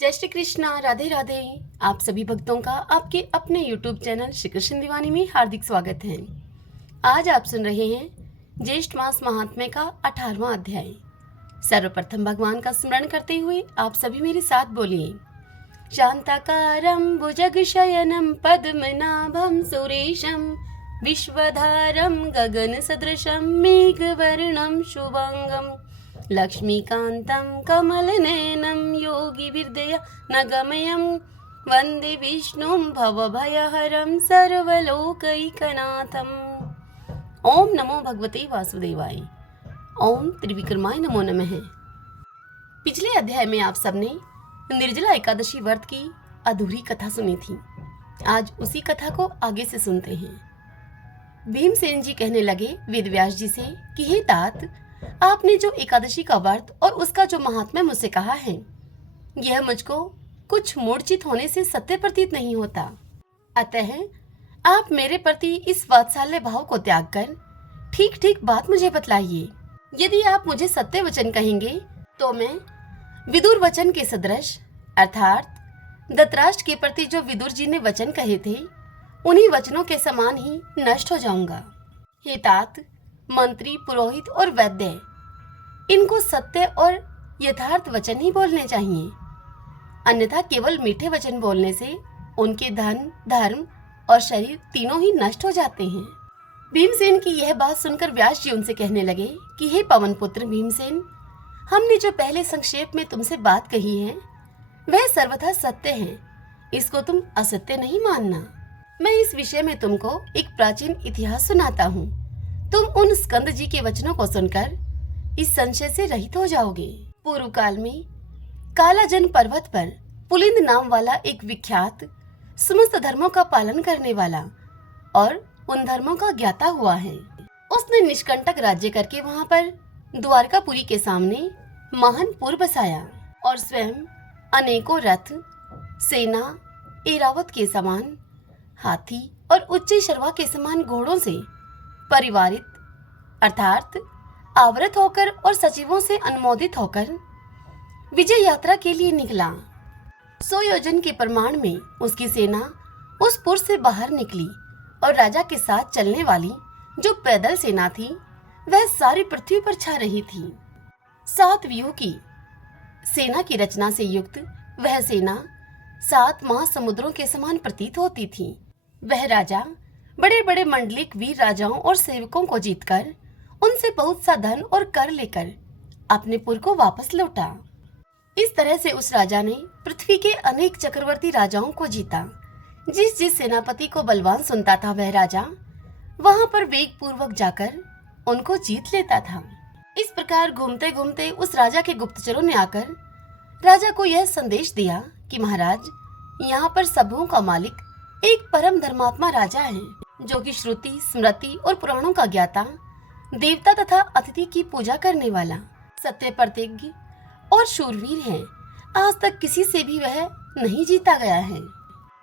जय श्री कृष्णा, राधे राधे। आप सभी भक्तों का आपके अपने YouTube चैनल श्री कृष्ण दीवानी में हार्दिक स्वागत है। आज आप सुन रहे हैं ज्येष्ठ मास महात्म्य का 18वां अध्याय। सर्वप्रथम भगवान का स्मरण करते हुए आप सभी मेरे साथ बोलिए। शांताकारं भुजगशयनं पद्मनाभं सुरेशं विश्वधारं गगनसदृशं मेघवर्णं शुभांगं लक्ष्मीकान्तं कमलनयनं योगिभिर्दयानगम्यं वन्दे विष्णुं भवभयहरं सर्वलोकैकनाथम्। ओम नमो भगवते वासुदेवाय। ओम त्रिविक्रमाय नमो नमः। पिछले अध्याय में आप सबने निर्जला एकादशी व्रत की अधूरी कथा सुनी थी। आज उसी कथा को आगे से सुनते हैं। भीमसेन जी कहने लगे वेदव्यास जी से कि हे तात, आपने जो एकादशी का व्रत और उसका जो महात्म्य मुझसे कहा है, यह मुझको कुछ मूर्छित होने से सत्य प्रतीत नहीं होता। अतः आप मेरे प्रति इस वात्सल्य भाव को त्याग कर ठीक ठीक बात मुझे बतलाइए। यदि आप मुझे सत्य वचन कहेंगे तो मैं विदुर वचन के सदृश अर्थात धृतराष्ट्र के प्रति जो विदुर जी ने वचन कहे थे, उन्हीं वचनों के समान ही नष्ट हो जाऊंगा। हे तात, मंत्री, पुरोहित और वैद्य, इनको सत्य और यथार्थ वचन ही बोलने चाहिए, अन्यथा केवल मीठे वचन बोलने से उनके धन, धर्म और शरीर तीनों ही नष्ट हो जाते हैं। भीमसेन की यह बात सुनकर व्यास जी उनसे कहने लगे कि हे पवन पुत्र भीमसेन, हमने जो पहले संक्षेप में तुमसे बात कही है वह सर्वथा सत्य है, इसको तुम असत्य नहीं मानना। मैं इस विषय में तुमको एक प्राचीन इतिहास सुनाता हूँ। तुम उन स्कंद जी के वचनों को सुनकर इस संशय से रहित हो जाओगे। पूर्व काल में कालाजन पर्वत पर पुलिंद नाम वाला एक विख्यात समस्त धर्मों का पालन करने वाला और उन धर्मों का ज्ञाता हुआ है। उसने निष्कंटक राज्य करके वहाँ पर द्वारकापुरी के सामने महानपुर बसाया और स्वयं अनेकों रथ, सेना, ऐरावत के समान हाथी और उच्च शर्वा के समान घोड़ों से परिवारित अर्थात आवृत होकर और सचिवों से अनुमोदित होकर विजय यात्रा के लिए निकला। 100 योजन के प्रमाण में उसकी सेना उस पुर से बाहर निकली और राजा के साथ चलने वाली जो पैदल सेना थी वह सारी पृथ्वी पर छा रही थी। 7 व्यूह की सेना की रचना से युक्त वह सेना 7 महासमुद्रों के समान प्रतीत होती थी। वह राजा बड़े बड़े मंडलिक वीर राजाओं और सेवकों को जीतकर उनसे बहुत सा धन और कर लेकर अपने पुर को वापस लौटा। इस तरह से उस राजा ने पृथ्वी के अनेक चक्रवर्ती राजाओं को जीता। जिस जिस सेनापति को बलवान सुनता था वह राजा वहां पर वेग पूर्वक जाकर उनको जीत लेता था। इस प्रकार घूमते घूमते उस राजा के गुप्तचरों ने आकर राजा को यह संदेश दिया कि महाराज, यहाँ पर सबों का मालिक एक परम धर्मात्मा राजा है, जो कि श्रुति, स्मृति और पुराणों का ज्ञाता, देवता तथा अतिथि की पूजा करने वाला, सत्य प्रतिज्ञ और शूरवीर है। आज तक किसी से भी वह नहीं जीता गया है।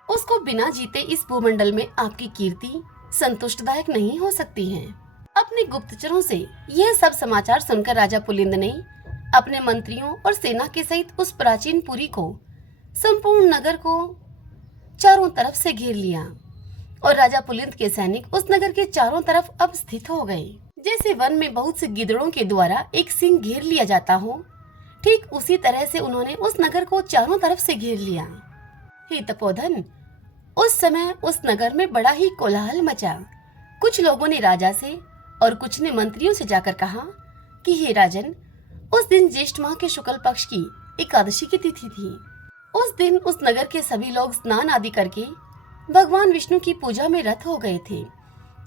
उसको बिना जीते इस भूमंडल में आपकी कीर्ति संतुष्टदायक नहीं हो सकती है। अपने गुप्तचरों से यह सब समाचार सुनकर राजा पुलिंद ने अपने मंत्रियों और सेना के सहित उस प्राचीन पुरी को, संपूर्ण नगर को चारों तरफ से घेर लिया और राजा पुलिंद के सैनिक उस नगर के चारों तरफ अब स्थित हो गए। जैसे वन में बहुत से गिद्धड़ों के द्वारा एक सिंह घेर लिया जाता हो, ठीक उसी तरह से उन्होंने उस नगर को चारों तरफ से घेर लिया। हे तपोधन, उस समय उस नगर में बड़ा ही कोलाहल मचा। कुछ लोगों ने राजा से और कुछ ने मंत्रियों से जाकर कहा कि हे राजन, उस दिन ज्येष्ठ माह के शुक्ल पक्ष की एकादशी की तिथि थी। उस दिन उस नगर के सभी लोग स्नान आदि करके भगवान विष्णु की पूजा में रत हो गए थे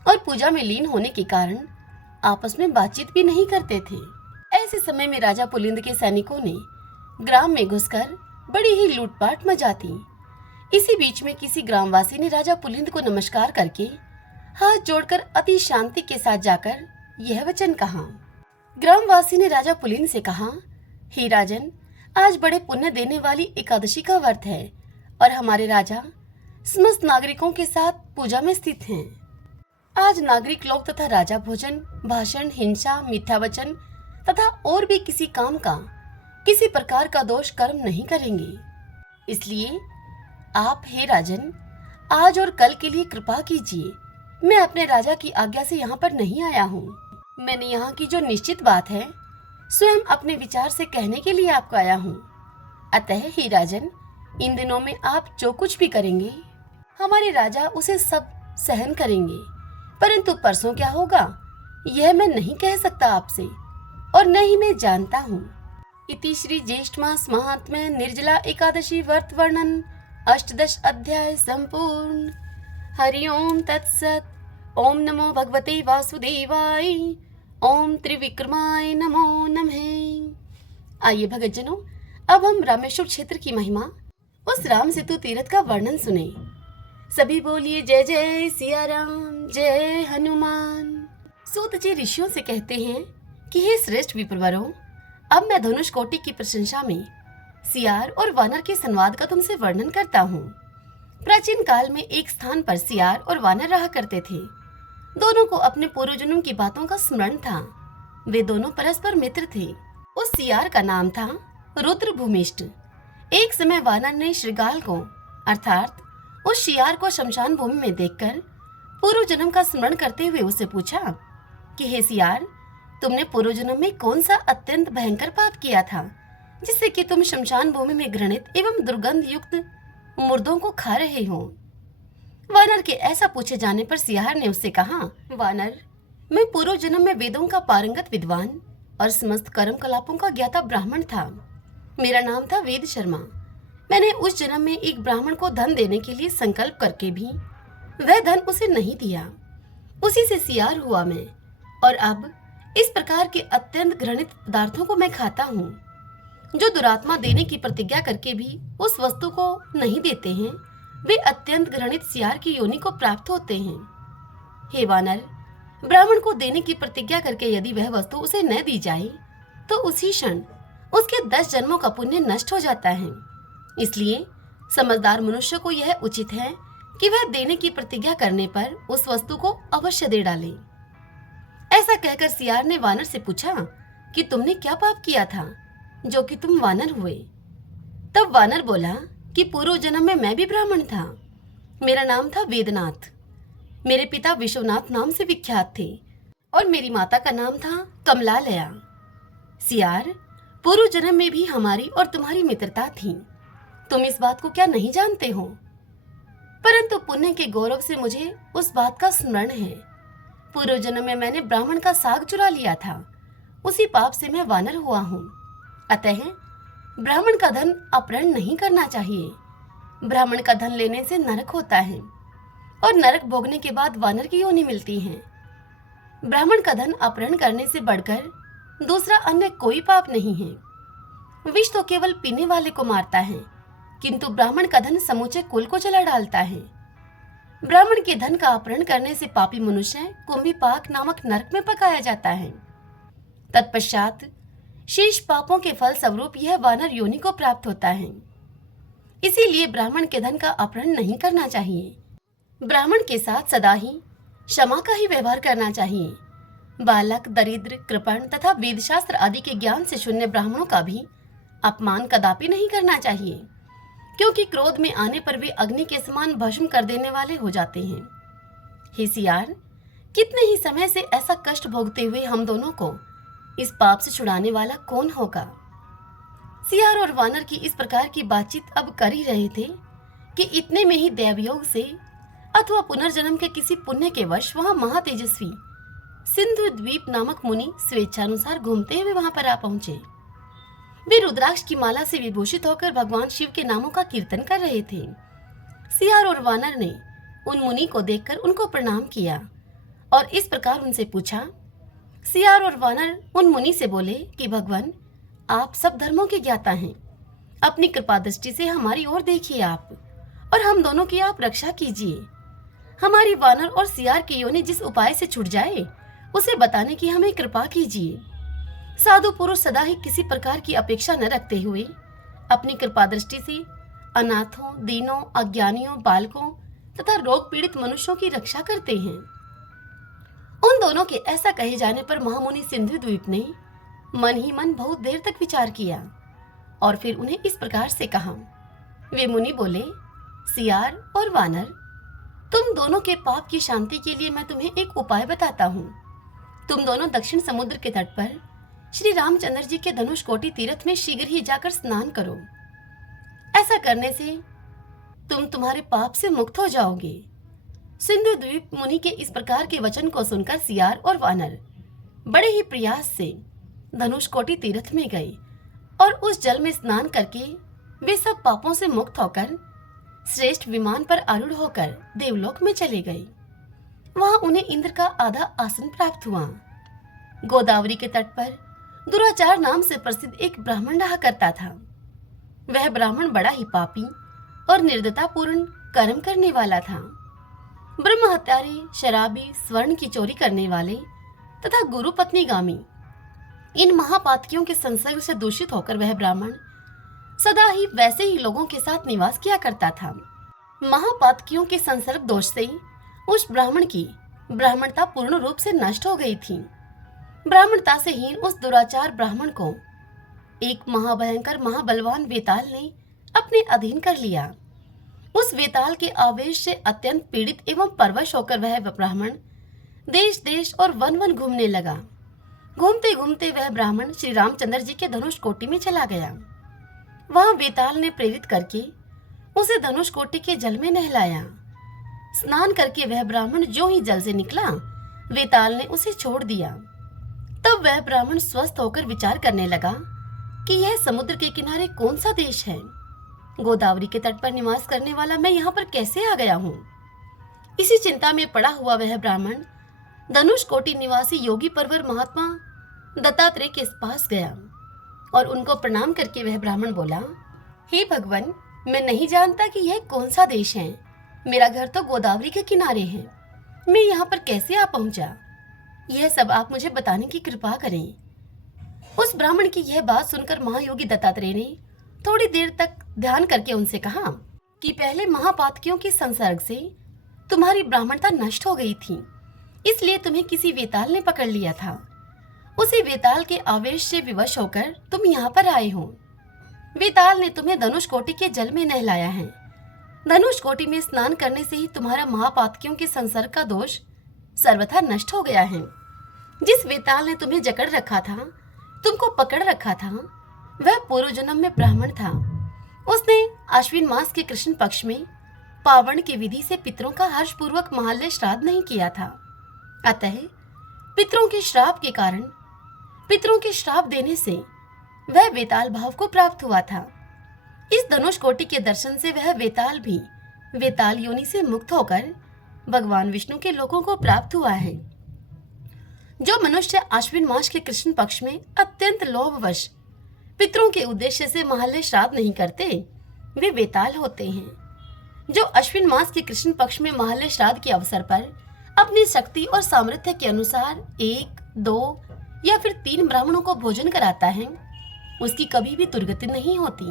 और पूजा में लीन होने के कारण आपस में बातचीत भी नहीं करते थे। ऐसे समय में राजा पुलिंद के सैनिकों ने ग्राम में घुसकर बड़ी ही लूटपाट मचा दी। इसी बीच में किसी ग्रामवासी ने राजा पुलिंद को नमस्कार करके हाथ जोड़कर अति शांति के साथ जाकर यह वचन कहा। ग्रामवासी ने राजा पुलिंद से कहा, हे राजन, आज बड़े पुण्य देने वाली एकादशी का व्रत है और हमारे राजा समस्त नागरिकों के साथ पूजा में स्थित हैं। आज नागरिक लोग तथा राजा भोजन, भाषण, हिंसा, मिथ्या वचन तथा और भी किसी काम का, किसी प्रकार का दोष कर्म नहीं करेंगे। इसलिए आप हे राजन आज और कल के लिए कृपा कीजिए। मैं अपने राजा की आज्ञा से यहाँ पर नहीं आया हूँ। मैंने यहाँ की जो निश्चित बात है स्वयं अपने विचार से कहने के लिए आपको आया हूँ। अतः हे राजन, इन दिनों में आप जो कुछ भी करेंगे हमारे राजा उसे सब सहन करेंगे, परंतु परसों क्या होगा यह मैं नहीं कह सकता आपसे, और न ही मैं जानता हूँ। इति श्री ज्येष्ठ मास महात्म्य निर्जला एकादशी व्रत वर्णन 18 अध्याय संपूर्ण। हरि ओम तत्सत। ओम नमो भगवते वासुदेवाय। ओम त्रिविक्रमाय नमो नमः। आइए भगतजनों, अब हम रामेश्वर क्षेत्र की महिमा, उस राम सेतु तीर्थ का वर्णन सुने। सभी बोलिए जय जय सिया राम, जय हनुमान। सूत जी ऋषियों से कहते हैं कि हे श्रेष्ठ विप्रवरों, अब मैं धनुष कोटि की प्रशंसा में सियार और वानर के संवाद का तुमसे वर्णन करता हूँ। प्राचीन काल में एक स्थान पर सियार और वानर रहा करते थे। दोनों को अपने पूर्वजन्म की बातों का स्मरण था। वे दोनों परस्पर मित्र थे। उस सियार का नाम था रुद्र भूमिष्ठ। एक समय वानर ने श्रृगाल को अर्थात उस सियार को शमशान भूमि में देखकर पूर्व जन्म का स्मरण करते हुए उससे पूछा कि हे सियार, तुमने पूर्व जन्म में कौन सा अत्यंत भयंकर पाप किया था जिससे कि तुम शमशान भूमि में घृणित एवं दुर्गंध युक्त मुर्दों को खा रहे हो। वानर के ऐसा पूछे जाने पर सियार ने उससे कहा, वानर, मैं पूर्व जन्म में वेदों का पारंगत विद्वान और समस्त कर्म कलापों का ज्ञाता ब्राह्मण था। मेरा नाम था वेद शर्मा। मैंने उस जन्म में एक ब्राह्मण को धन देने के लिए संकल्प करके भी वह धन उसे नहीं दिया। उसी से सियार हुआ मैं, और अब इस प्रकार के अत्यंत घृणित पदार्थों को मैं खाता हूँ। जो दुरात्मा देने की प्रतिज्ञा करके भी उस वस्तु को नहीं देते हैं, वे अत्यंत घृणित सियार की योनि को प्राप्त होते हैं। हे वानर, ब्राह्मण को देने की प्रतिज्ञा करके यदि वह वस्तु उसे न दी जाए तो उसी क्षण उसके 10 जन्मों का पुण्य नष्ट हो जाता है। इसलिए समझदार मनुष्य को यह उचित है कि वह देने की प्रतिज्ञा करने पर उस वस्तु को अवश्य दे डाले। ऐसा कहकर सियार ने वानर से पूछा कि तुमने क्या पाप किया था जो कि तुम वानर हुए। तब वानर बोला कि पूर्व जन्म में मैं भी ब्राह्मण था। मेरा नाम था वेदनाथ। मेरे पिता विश्वनाथ नाम से विख्यात थे और मेरी माता का नाम था कमलालया। सियार, पूर्व जन्म में भी हमारी और तुम्हारी मित्रता थी। तुम इस बात को क्या नहीं जानते हो? परंतु पुण्य के गौरव से मुझे उस बात का स्मरण है। पूर्व जन्म में मैंने ब्राह्मण का साग चुरा लिया था। उसी पाप से मैं वानर हुआ हूँ। अतः ब्राह्मण का धन अपहरण नहीं करना चाहिए। ब्राह्मण का धन लेने से नरक होता है और नरक भोगने के बाद वानर की योनि मिलती है। ब्राह्मण का धन अपहरण करने से बढ़कर दूसरा अन्य कोई पाप नहीं है। विष तो केवल पीने वाले को मारता है, किंतु ब्राह्मण का धन समूचे कुल को जला डालता है। ब्राह्मण के धन का अपहरण करने से पापी मनुष्य कुंभीपाक नामक नरक में पकाया जाता है। तत्पश्चात शेष पापों के फल स्वरूप यह वानर योनि को प्राप्त होता है। इसीलिए ब्राह्मण के धन का अपहरण नहीं करना चाहिए। ब्राह्मण के साथ सदा ही क्षमा का ही व्यवहार करना चाहिए। बालक, दरिद्र, कृपण तथा वेदशास्त्र आदि के ज्ञान से शून्य ब्राह्मणों का भी अपमान कदापि नहीं करना चाहिए, क्योंकि क्रोध में आने पर वे अग्नि के समान भस्म कर देने वाले हो जाते हैं। हे सियार, कितने ही समय से ऐसा कष्ट भोगते हुए हम दोनों को इस पाप से छुड़ाने वाला कौन होगा? सियार और वानर की इस प्रकार की बातचीत अब कर ही रहे थे कि इतने में ही दैवयोग से अथवा पुनर्जन्म के किसी पुण्य के वश वहां महातेजस्वी सिंधु द्वीप नामक मुनि स्वेच्छानुसार घूमते हुए वहां पर आ पहुंचे। वे रुद्राक्ष की माला से विभूषित होकर भगवान शिव के नामों का कीर्तन कर रहे थे। सियार और वानर ने उन मुनि को देखकर उनको प्रणाम किया और इस प्रकार उनसे पूछा। सियार और वानर उन मुनि से बोले कि भगवान, आप सब धर्मों के ज्ञाता हैं। अपनी कृपा दृष्टि से हमारी ओर देखिए आप, और हम दोनों की आप रक्षा कीजिए। हमारी वानर और सियार की योनि जिस उपाय से छूट जाए उसे बताने की हमें कृपा कीजिए। साधु पुरुष सदा ही किसी प्रकार की अपेक्षा न रखते हुए अपनी कृपा दृष्टि से अनाथों, दीनों, अज्ञानियों, बालकों तथा रोग पीड़ित मनुष्यों की रक्षा करते हैं। उन दोनों के ऐसा कहे जाने पर महामुनि सिंधु द्वीप ने मन ही मन बहुत देर तक विचार किया और फिर उन्हें इस प्रकार से कहा वे मुनि बोले, सियार और वानर, तुम दोनों के पाप की शांति के लिए मैं तुम्हें एक उपाय बताता हूँ। तुम दोनों दक्षिण समुद्र के तट पर श्री रामचंद्र जी के धनुष कोटि तीर्थ में शीघ्र ही जाकर स्नान करो। ऐसा करने से तुम तुम्हारे पाप से मुक्त हो जाओगे। सिंधु द्वीप मुनि के इस प्रकार के वचन को सुनकर सियार और वानर बड़े ही प्रयास से धनुष कोटि तीर्थ में गए और उस जल में स्नान करके वे सब पापों से मुक्त होकर श्रेष्ठ विमान पर आरूढ़ होकर देवलोक में चले गए। वहां उन्हें इंद्र का आधा आसन प्राप्त हुआ। गोदावरी के तट पर दुराचार नाम से प्रसिद्ध एक ब्राह्मण रहा करता था। वह ब्राह्मण बड़ा ही पापी और निर्दयतापूर्ण कर्म करने वाला था। ब्रह्म हत्यारे, शराबी, स्वर्ण की चोरी करने वाले तथा गुरु पत्नीगामी, इन महापातकियों के संसर्ग से दूषित होकर वह ब्राह्मण सदा ही वैसे ही लोगों के साथ निवास किया करता था। महापातकियों के संसर्ग दोष से उस ब्राह्मण की ब्राह्मणता पूर्ण रूप से नष्ट हो गई थी। ब्राह्मणता से हीन उस दुराचार ब्राह्मण को एक महाभयंकर महाबलवान वेताल ने अपने अधीन कर लिया। उस वेताल के आवेश से अत्यंत पीड़ित एवं परवश होकर वह ब्राह्मण देश देश और वन वन घूमने लगा। घूमते घूमते वह ब्राह्मण श्री रामचंद्र जी के धनुष कोटि में चला गया। वहां वेताल ने प्रेरित करके उसे धनुष कोटि के जल में नहलाया। स्नान करके वह ब्राह्मण जो ही जल से निकला, वेताल ने उसे छोड़ दिया। तब वह ब्राह्मण स्वस्थ होकर विचार करने लगा कि यह समुद्र के किनारे कौन सा देश है। गोदावरी के तट पर निवास करने वाला मैं यहाँ पर कैसे आ गया हूँ। इसी चिंता में पड़ा हुआ वह ब्राह्मण धनुष कोटि निवासी योगी परवर महात्मा दत्तात्रेय के पास गया और उनको प्रणाम करके वह ब्राह्मण बोला, हे भगवान, मैं नहीं जानता कि यह कौन सा देश है। मेरा घर तो गोदावरी के किनारे है। मैं यहाँ पर कैसे आ पहुंचा, यह सब आप मुझे बताने की कृपा करें। उस ब्राह्मण की यह बात सुनकर महायोगी दत्तात्रेय ने थोड़ी देर तक ध्यान करके उनसे कहा कि पहले महापातकियों के संसर्ग से तुम्हारी ब्राह्मणता नष्ट हो गई थी, इसलिए तुम्हें किसी वेताल ने पकड़ लिया था। उसी वेताल के आवेश से विवश होकर तुम यहाँ पर आए हो। वेताल ने तुम्हें धनुष कोटि के जल में नहलाया है। धनुष कोटि में स्नान करने से ही तुम्हारा महापातकियों के संसर्ग का दोष सर्वथा नष्ट हो गया है। जिस वेताल ने तुम्हें जकड़ रखा था, तुमको पकड़ रखा था, वह पूर्व जन्म में ब्राह्मण था। उसने आश्विन मास के कृष्ण पक्ष में पावण की विधि से पितरों का हर्षपूर्वक महाल्य श्राद्ध नहीं किया था। अतः पितरों के श्राप के कारण, पितरों के श्राप देने से वह वेताल भाव को प्राप्त हुआ था। इस धनुष कोटि के दर्शन से वह वेताल भी वेताल योनि से मुक्त होकर भगवान विष्णु के लोकों को प्राप्त हुआ है। जो मनुष्य आश्विन मास के कृष्ण पक्ष में अत्यंत लोभवश पितरों के उद्देश्य से महाल्य श्राद्ध नहीं करते, वे वेताल होते हैं। जो अश्विन मास के कृष्ण पक्ष में महाल्य श्राद्ध के अवसर पर अपनी शक्ति और सामर्थ्य के अनुसार 1, 2 या फिर 3 ब्राह्मणों को भोजन कराता है, उसकी कभी भी दुर्गति नहीं होती।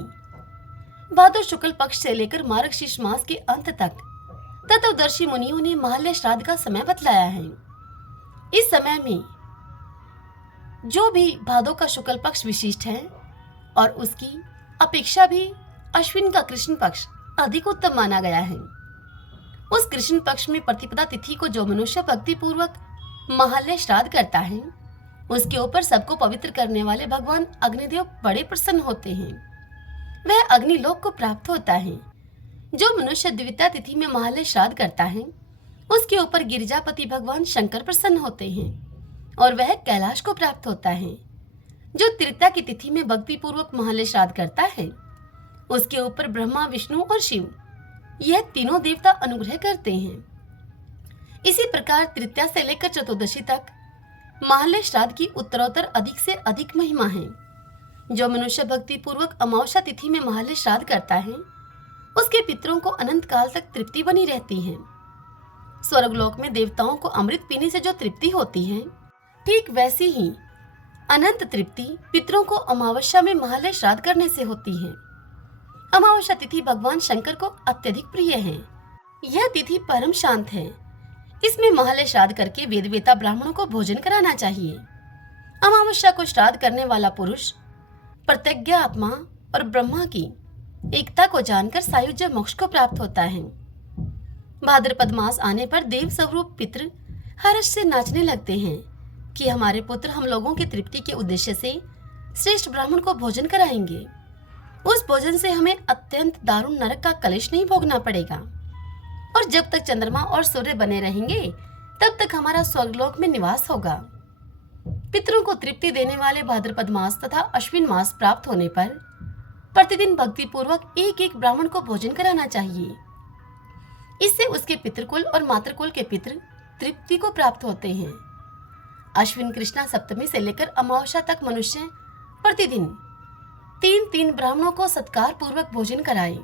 भादो शुक्ल पक्ष से लेकर मार्गशीर्ष मास के अंत तक तत्वदर्शी मुनियों ने महाल्य श्राद्ध का समय बतलाया है। इस समय में जो भी भादो का शुक्ल पक्ष विशिष्ट है और उसकी अपेक्षा भी अश्विन का कृष्ण पक्ष अधिक उत्तम माना गया है। उस कृष्ण पक्ष में प्रतिपदा तिथि को जो मनुष्य भक्ति पूर्वक महाल्य श्राद्ध करता है, उसके ऊपर सबको पवित्र करने वाले भगवान अग्निदेव बड़े प्रसन्न होते हैं। वह अग्निलोक को प्राप्त होता है। जो मनुष्य द्वितीया तिथि में महाल्य श्राद्ध करता है, उसके ऊपर गिरिजापति भगवान शंकर प्रसन्न होते हैं और वह कैलाश को प्राप्त होता है। जो तृतीया की तिथि में भक्ति पूर्वक महाल्य श्राद्ध करता है, उसके ऊपर ब्रह्मा, विष्णु और शिव, यह तीनों देवता अनुग्रह करते हैं। इसी प्रकार तृतीया से लेकर चतुर्दशी तक महाल्य श्राद्ध की उत्तरोत्तर अधिक से अधिक महिमा है। जो मनुष्य भक्ति पूर्वक अमावस्या तिथि में महाल्य श्राद्ध करता है, उसके पितरों को अनंत काल तक तृप्ति बनी रहती है। स्वर्गलोक में देवताओं को अमृत पीने से जो तृप्ति होती है, ठीक वैसी ही अनंत तृप्ति पितरों को अमावस्या में महाल्य श्राद्ध करने से होती है। अमावस्या तिथि भगवान शंकर को अत्यधिक प्रिय है। यह तिथि परम शांत है। इसमें महाल्य श्राद्ध करके वेदवेता ब्राह्मणों को भोजन कराना चाहिए। अमावस्या को श्राद्ध करने वाला पुरुष प्रत्यज्ञा आत्मा और ब्रह्मा की एकता को जानकर सायुज्य मोक्ष को प्राप्त होता है। भाद्रपद मास आने पर देव स्वरूप पितृ हर्ष से नाचने लगते हैं कि हमारे पुत्र हम लोगों की तृप्ति के उद्देश्य से श्रेष्ठ ब्राह्मण को भोजन कराएंगे। उस भोजन से हमें अत्यंत दारुण नरक का कलेश नहीं भोगना पड़ेगा, और जब तक चंद्रमा और सूर्य बने रहेंगे तब तक हमारा स्वर्गलोक में निवास होगा। पितरों को तृप्ति देने वाले भाद्रपद मास तथा अश्विन मास प्राप्त होने पर प्रतिदिन भक्ति पूर्वक एक एक ब्राह्मण को भोजन कराना चाहिए। इससे उसके पितृकुल और मातृकुल के पितृ तृप्ति को प्राप्त होते हैं। अश्विन कृष्णा सप्तमी से लेकर अमावस्या तक मनुष्य प्रतिदिन 3-3 ब्राह्मणों को सत्कार पूर्वक भोजन कराए।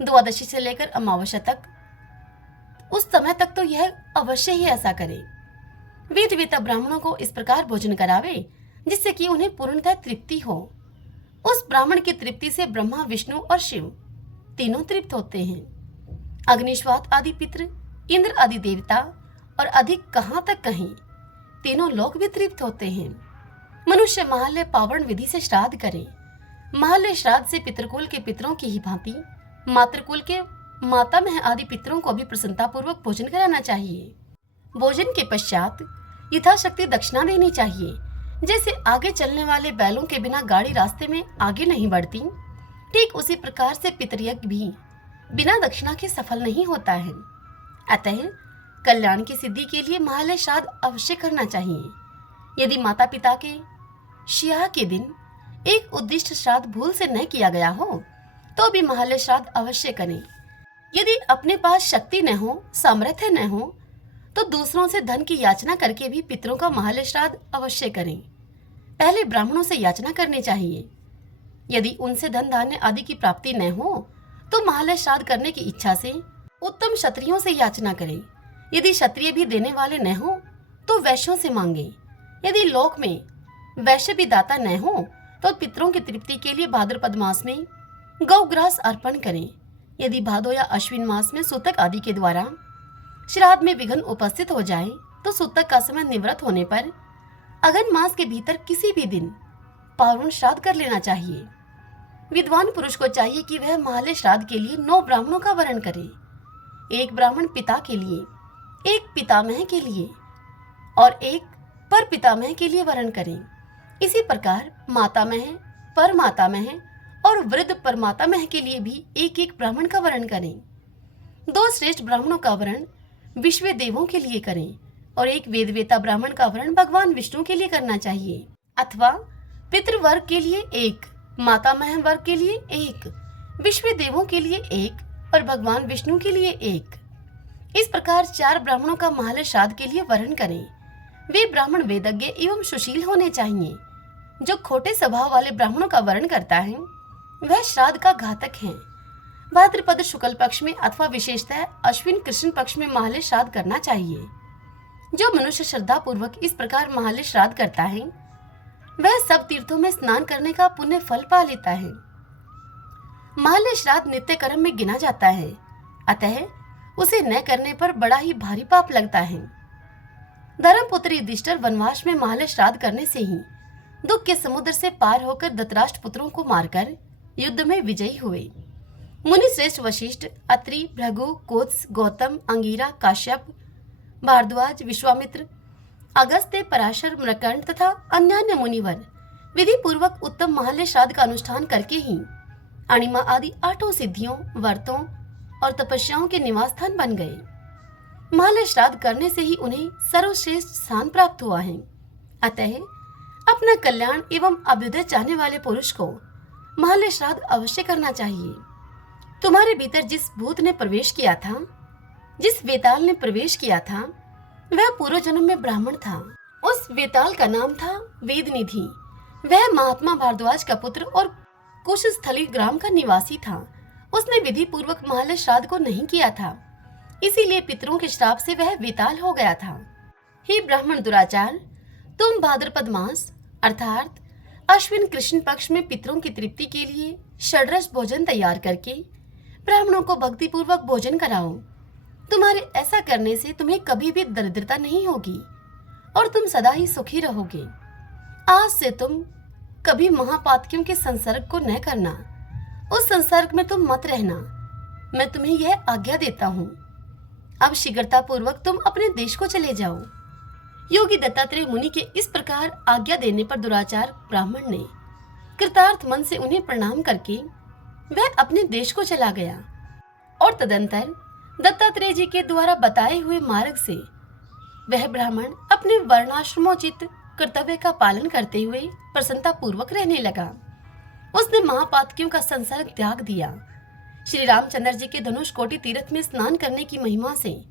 द्वादशी से लेकर अमावस्या तक, उस समय तक तो यह अवश्य ही ऐसा करे। वेद वेता ब्राह्मणों को इस प्रकार भोजन करावे जिससे कि उन्हें पूर्णतः तृप्ति हो। उस ब्राह्मण की तृप्ति से ब्रह्मा, विष्णु और शिव तीनों तृप्त होते हैं। अग्निश्वात आदि पितृ, इंद्र आदि देवता और अधिक कहां तक कहीं तीनों लोग भी तृप्त होते हैं। मनुष्य महालय पावण विधि से श्राद्ध करे। महालय श्राद्ध से पितृकुल के पितरों की ही भांति मातृकुल के मातामह आदि पितरों को भी प्रसन्नता पूर्वक भोजन कराना चाहिए। भोजन के पश्चात यथाशक्ति दक्षिणा देनी चाहिए। जैसे आगे चलने वाले बैलों के बिना गाड़ी रास्ते में आगे नहीं बढ़ती, ठीक उसी प्रकार से पितृयज्ञ भी बिना दक्षिणा के सफल नहीं होता है। अतः कल्याण की सिद्धि के लिए महालय श्राद्ध अवश्य करना चाहिए। यदि माता पिता के शिया के दिन एक उद्दिष्ट श्राद्ध भूल से न किया गया हो तो भी महालय श्राद्ध अवश्य करें। यदि अपने पास शक्ति न हो, सामर्थ्य न हो, तो दूसरों से धन की याचना करके भी पितरों का महालय श्राद्ध अवश्य करें। पहले ब्राह्मणों से याचना करनी चाहिए। यदि उनसे धन धान्य आदि की प्राप्ति न हो तो महालय श्राद्ध करने की इच्छा से उत्तम क्षत्रियों से याचना करें। यदि क्षत्रिय भी देने वाले न हो तो वैश्यों से मांगे। यदि लोक में वैश्य भी दाता न हो तो पितरों की तृप्ति के लिए भाद्रपद मास में गौग्रास अर्पण करें। यदि भादो या अश्विन मास में सूतक आदि के द्वारा श्राद्ध में विघ्न उपस्थित हो जाए तो सूतक का समय निवृत्त होने पर अगन मास के भीतर किसी भी दिन पावण श्राद्ध कर लेना चाहिए। विद्वान पुरुष को चाहिए कि वह महालय श्राद्ध के लिए 9 ब्राह्मणों का वरण करे। एक ब्राह्मण पिता के लिए, एक पितामह के लिए और एक पर पितामह के लिए वरण करें। इसी प्रकार मातामह, पर मातामह और वृद्ध परमातामह के लिए भी एक एक ब्राह्मण का वरण करें। 2 श्रेष्ठ ब्राह्मणों का वरण विश्व देवों के लिए करें और एक वेदवेता ब्राह्मण का वरण भगवान विष्णु के लिए करना चाहिए, अथवा पितृवर्ग के लिए 1, मातामह वर्ग के लिए 1, विश्व देवों के लिए 1 और भगवान विष्णु के लिए 1। इस प्रकार 4 ब्राह्मणों का महालय श्राद्ध के लिए वरण करें। वे ब्राह्मण वेदज्ञ एवं सुशील होने चाहिए। जो खोटे स्वभाव वाले ब्राह्मणों का वरण करता है वह श्राद्ध का घातक है। भाद्रपद शुक्ल पक्ष में अथवा विशेषतः अश्विन कृष्ण पक्ष में महालय श्राद्ध करना चाहिए। जो मनुष्य श्रद्धा पूर्वक इस प्रकार महालय श्राद्ध करता है वह सब तीर्थों में स्नान करने का पुण्य फल पा लेता है। महालय श्राद्ध नित्य कर्म में गिना जाता है, अतः उसे न करने पर बड़ा ही भारी पाप लगता है। धर्मपुत्र युधिष्ठिर वनवास में महालय श्राद्ध करने से ही दुख के समुद्र से पार होकर धृतराष्ट्र पुत्रों को मारकर युद्ध में विजयी हुए। मुनि श्रेष्ठ वशिष्ठ, अत्रि, भृगु, कोत्स, गौतम, अंगिरा, काश्यप, भारद्वाज, विश्वामित्र, अगस्त्य, पराशर, मृकंड तथा अन्यान्य मुनिवर विधि पूर्वक उत्तम महालय श्राद्ध का अनुष्ठान करके ही अणिमा आदि 8 सिद्धियों, व्रतों और तपस्याओं के निवास स्थान बन गए। महालय श्राद्ध करने से ही उन्हें सर्वश्रेष्ठ स्थान प्राप्त हुआ है। अतः अपना कल्याण एवं अभ्युदय चाहने वाले पुरुष को महालय श्राद्ध अवश्य करना चाहिए। तुम्हारे भीतर जिस भूत ने प्रवेश किया था, जिस वेताल ने प्रवेश किया था, वह पूर्व जन्म में ब्राह्मण था। उस वेताल का नाम था वेदनिधि। वह महात्मा भारद्वाज का पुत्र और कुशस्थली ग्राम का निवासी था। उसने विधि पूर्वक महालय श्राद्ध को नहीं किया था, इसीलिए पितरों के श्राप से वह वेताल हो गया था। हे ब्राह्मण दुराचार, तुम भाद्रपद मास अर्थात अश्विन कृष्ण पक्ष में पितरों की तृप्ति के लिए षड्रस भोजन तैयार करके ब्राह्मणों को भक्ति पूर्वक भोजन कराओ। तुम्हारे ऐसा करने से तुम्हें कभी भी दरिद्रता नहीं होगी और तुम सदा ही सुखी रहोगे। आज से तुम कभी महापातकियों के संसर्ग को न करना उस संसर्ग में तुम मत रहना, मैं तुम्हें यह आज्ञा देता हूँ। अब शीघ्रता पूर्वक तुम अपने देश को चले जाओ। योगी दत्तात्रेय मुनि के इस प्रकार आज्ञा देने पर दुराचार ब्राह्मण ने कृतार्थ मन से उन्हें प्रणाम करके वह अपने देश को चला गया और तदंतर दत्तात्रेय जी के द्वारा बताए हुए मार्ग से वह ब्राह्मण अपने वर्णाश्रमोचित कर्तव्य का पालन करते हुए प्रसन्नता पूर्वक रहने लगा। उसने महापातकियों का संसर्ग त्याग दिया। श्री रामचंद्र जी के धनुष-कोटि तीर्थ में स्नान करने की महिमा से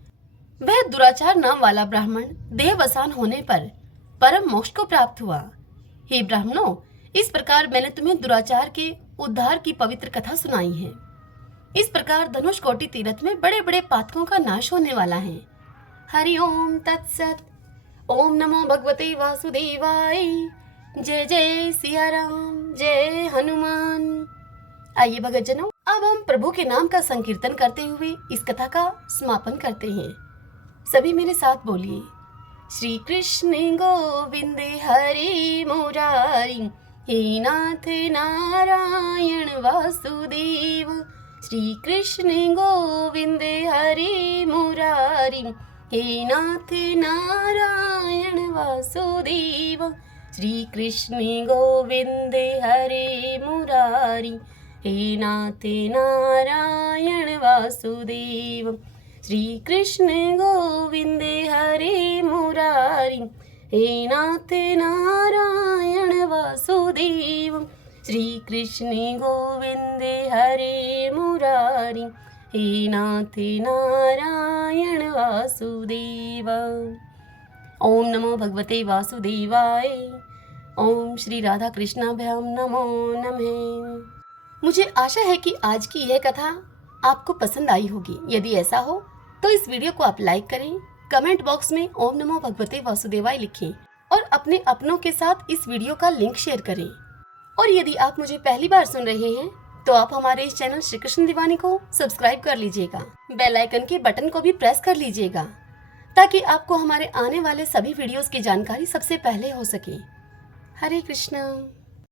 वह दुराचार नाम वाला ब्राह्मण देहवसान होने पर परम मोक्ष को प्राप्त हुआ। हे ब्राह्मणों, इस प्रकार मैंने तुम्हें दुराचार के उद्धार की पवित्र कथा सुनाई है। इस प्रकार धनुष-कोटि तीर्थ में बड़े बड़े पातकों का नाश होने वाला है। हरि ओम तत्सत। ओम नमो भगवते वासुदेवाय। जय जय सिया राम, जय हनुमान। आइए भगतजनों, अब हम प्रभु के नाम का संकीर्तन करते हुए इस कथा का समापन करते हैं। सभी मेरे साथ बोलिए, श्री कृष्ण गोविंद हरि मुरारी, हे नाथ नारायण वासुदेव। श्री कृष्ण गोविंद हरि मुरारी, हे नाथ नारायण वासुदेव। श्री कृष्ण गोविंद हरे मुरारी, हे नाथ नारायण वासुदेव। श्री कृष्ण गोविंद हरे मुरारी, हे नाथ नारायण वासुदेव। श्री कृष्ण गोविंद हरे मुरारी, हे नाथ नारायण वासुदेव। ओम नमो भगवते वासुदेवाय। ओम श्री राधा कृष्णाभ्याम नमो नमः। मुझे आशा है कि आज की यह कथा आपको पसंद आई होगी। यदि ऐसा हो तो इस वीडियो को आप लाइक करें, कमेंट बॉक्स में ओम नमो भगवते वासुदेवाय लिखें और अपने अपनों के साथ इस वीडियो का लिंक शेयर करें। और यदि आप मुझे पहली बार सुन रहे हैं तो आप हमारे इस चैनल श्री कृष्ण दीवानी को सब्सक्राइब कर लीजिएगा। बेल आइकन के बटन को भी प्रेस कर लीजिएगा ताकि आपको हमारे आने वाले सभी वीडियोस की जानकारी सबसे पहले हो सके। हरे कृष्णा।